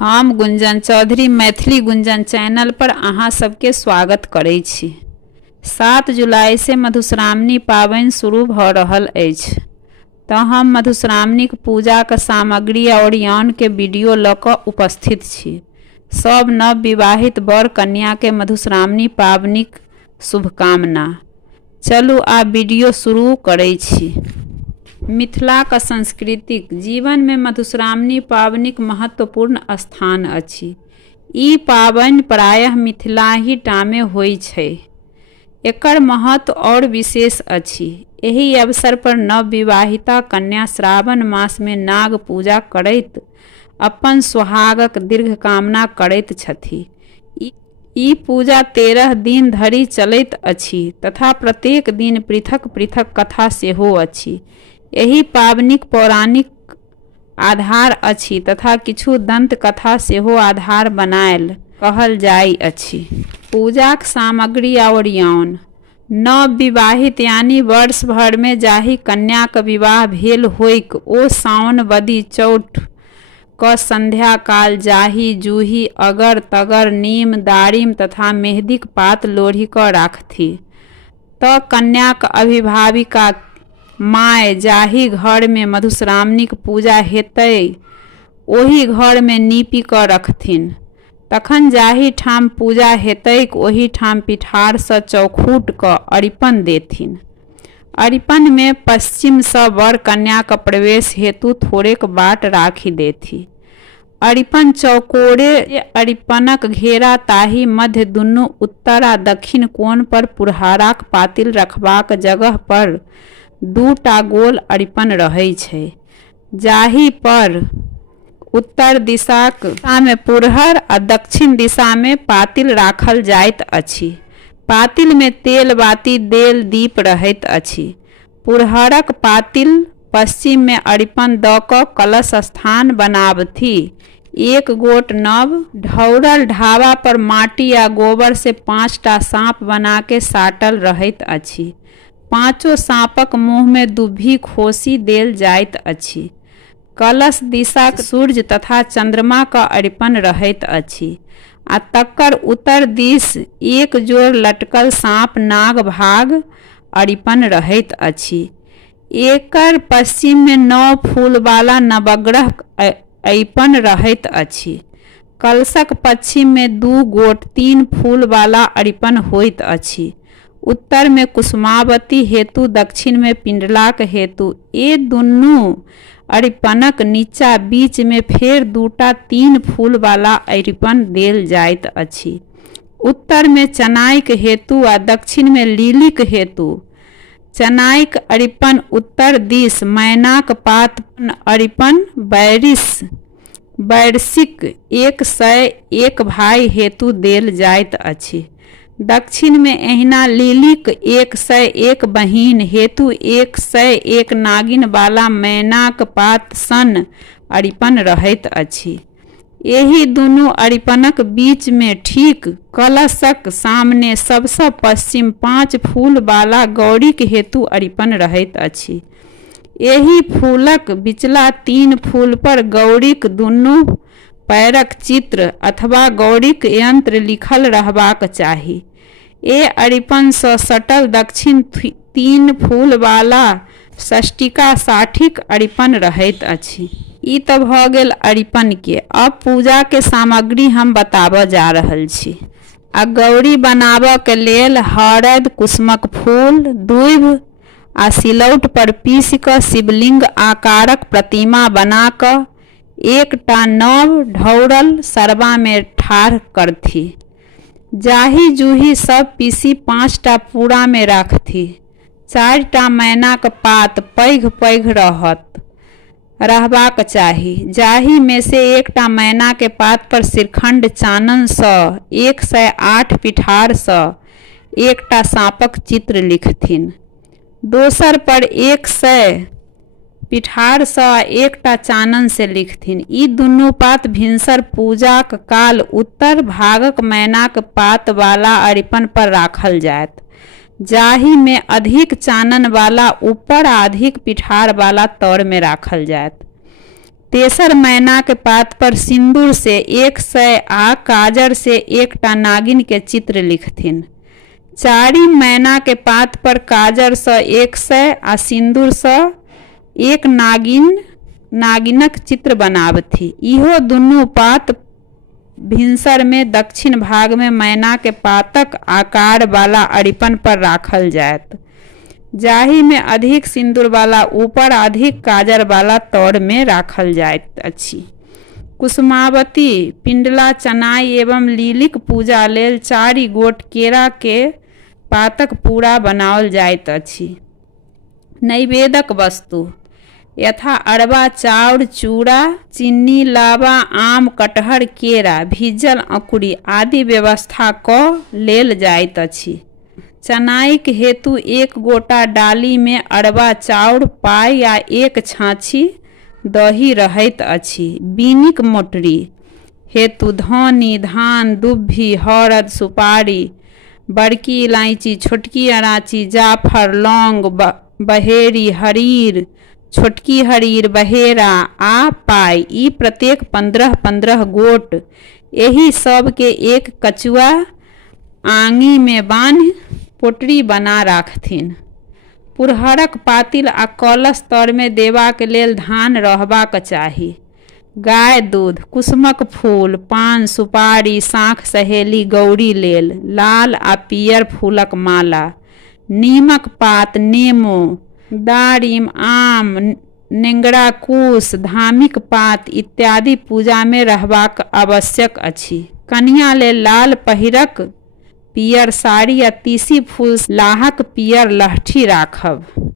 हम गुंजन चौधरी मैथिली गुंजन चैनल पर अहाँ सबके स्वागत करै छी। 7 जुलाई से मधुश्रावणी पाबनि शुरू भऽ रहल अछि, तऽ हम मधुश्रावणीक पूजाक सामग्री और यौन के वीडियो लऽ कऽ उपस्थित छी। सब नव विवाहित वर कन्या के मधुश्रावणी पाबनिक शुभकामना। चलू आब वीडियो शुरू करै छी। मिथिलाक सांस्कृतिक जीवन में मधुश्रावणी पाबनिक महत्वपूर्ण स्थान अछि। ई पाबनि प्रायः मिथिलाही टा में होइ छै। एकर महत्व और विशेष अछि। एहि अवसर पर नव विवाहिता कन्या श्रावण मास में नाग पूजा करैत अपन सुहागक दीर्घ कामना करैत छथि। ई पूजा 13 दिन धरि चलैत अछि तथा प्रत्येक दिन पृथक पृथक कथा सेहो अछि। एहि पाबनिक पौराणिक आधार अछि तथा किछु दंत कथा सेहो आधार बनायल कहल जाइ अछि। पूजाक सामग्री और यौन। नव विवाहित यानी वर्ष भर में जाहि कन्याक विवाह भेल होइक ओ सावन बदी चौठ क संध्या काल जाहि जूही अगर तगर नीम दारिम तथा मेहदीक पात लोढ़ी क राखथि। तऽ कन्याक अभिभाविका माय जाहि घर में मधुश्रावणीक पूजा हेतै ओहि घर में नीपी क रखथिन। तखन जाहि ठाम पूजा हेतैक ओहि ठाम पिठार सँ चौखूट क अरिपन देथिन। अरिपन में पश्चिम सँ वर कन्याक प्रवेश हेतु थोड़ेक बाट राखि देथि। अरिपन चौकोरे अरिपनक घेरा ताहि मध्य दुनू उत्तर आ दक्षिण कोण पर पुरहराक पातिल रखबाक जगह पर 2टा गोल अरिपन रहै छै, जाहि पर उत्तर दिशाक में पुरहर आ दक्षिण दिशा में पातिल राखल जाइत अछि। पातिल में तेल बाती देल दीप रहैत अछि। पुरहरक पातिल पश्चिम में अरिपन दऽ कऽ कलश स्थान बनाबथि। एक गोट नव ढौरल ढाबा पर माटी आ गोबर से 5टा साँप बना के साटल रहैत अछि। पाँचों साँपक मुँह में दुभि खोसी देल जाइत अछि। कलश दिशाक सूर्य तथा चंद्रमा का अरिपन रहैत अछि आ तकर उत्तर दिस एक जोड़ लटकल साँप नाग भाग अरिपन रहैत अछि। एकर पश्चिम में 9 फूल वाला नवग्रह अरिपन रहैत अछि। कलशक पश्चिम में 2 गोट 3 फूल वाला अरिपन होइत अछि। उत्तर में कुसुमावती हेतु दक्षिण में पिंडलाक हेतु। ए दुनू अरिपनक नीचा बीच में फेर 2टा 3 फूल वाला अरिपन देल जाइत अछि। उत्तर में चनाइक हेतु आ दक्षिण में लिलीक हेतु। चनाइक अरिपन उत्तर दिस मैनाक पात अरिपन वैरसिक 101 भाई हेतु देल जाइत अछि। दक्षिण में एहिना लिलीक 101 बहिन हेतु 101 नागिन वाला मैनाक पात सन अरिपन रहैत अछि। एहि दुनू अरिपनक बीच में ठीक कलशक सामने सबसँ पश्चिम 5 फूल वाला गौरीक हेतु अरिपन रहैत अछि। एहि फूलक बिचला 3 फूल पर गौरीक दुनू पैरक चित्र अथवा गौरीक यंत्र लिखल रहबाक चाही। ए अरिपन सँ सटल दक्षिण 3 फूल वाला षष्टिका साठिक अरिपन रहैत अछि। ई तऽ भऽ गेल अरिपन के। अब पूजा के सामग्री हम बताबऽ जा रहल छी। आ गौरी बनाबऽ के लेल हरद, कुसुमक फूल, दूइब आ सिलौट पर पीस कऽ शिवलिंग आकारक प्रतिमा बना कऽ एकटा नव ढौरल सरबा में ठाढ़ करथि। जाहि जूही सब पीसी 5टा पूरा में राखथि। 4टा मैनाक पात पैघ पैघ रहबाक चाही, जाहि में से एकटा मैना के पात पर श्रीखंड चानन सँ 108 पिठार सँ एकटा साँपक चित्र लिखथिन। दोसर पर 100 पिठार सँ एकटा चानन से लिखथिन। ई दुनू पात भिनसर पूजाक काल उत्तर भागक मैनाक पात वाला अरिपन पर राखल जायत, जाहि में अधिक चानन वाला ऊपर आ अधिक पिठार वाला तर में राखल जायत। तेसर मैना के पात पर सिंदूर से 100 आ काजर से 1टा नागिन के चित्र लिखथिन। चारी मैना के पात पर काजर सँ 100 आ सिंदूर सँ 1 नागिनक चित्र बनाबथि। इहो दुनू पात भिनसर में दक्षिण भाग में मैना के पातक आकार वाला अरिपन पर राखल जायत, जाहि में अधिक सिंदूर वाला ऊपर अधिक काजर वाला तौर में राखल जाइत अछि। कुसुमावती, पिंडला, चनाई एवं लीलीक पूजा लेल 4 गोट केरा के पातक पूरा बनाओल जाइत अछि। नैवेद्यक वस्तु यथा अरबा चाउर, चूड़ा, चीनी, लावा, आम, कटहर, केरा, भिजल अंकुरी आदि व्यवस्था क लेल जाइत अछि। चनाईक हेतु 1 गोटा डाली में अरबा चाउर, पाई आ 1 छाछी दही रहैत अछि। बीनिक मोटरी हेतु धौनी, धान, दुभी, हरद, सुपारी, बड़की इलायची, छोटकी अराची, जाफर, लौंग, बहेरी, हरीर, छोटकी हरीर, बहेरा आ पाई, ई प्रत्येक 15-15 गोट। एही सब के एक कचुआ आंगी में बान्हि पोटरी बना राखथिन। पुरहरक पातिल आ कलश तर में देबाक लेल धान रहबाक चाही। गाय दूध, कुसुमक फूल, पान, सुपारी, शाँख, सहेली गौरी लेल, लाल आ पियर फूलक माला, नीमक पात, नेमो, दारिम, आम, नेंगरा कूश, धामिक पात इत्यादि पूजा में रहबाक आवश्यक अछि। कन्या लेल लाल पहिरक पियर साड़ी आ तीसी फूल लाहक पियर लहठी राखब।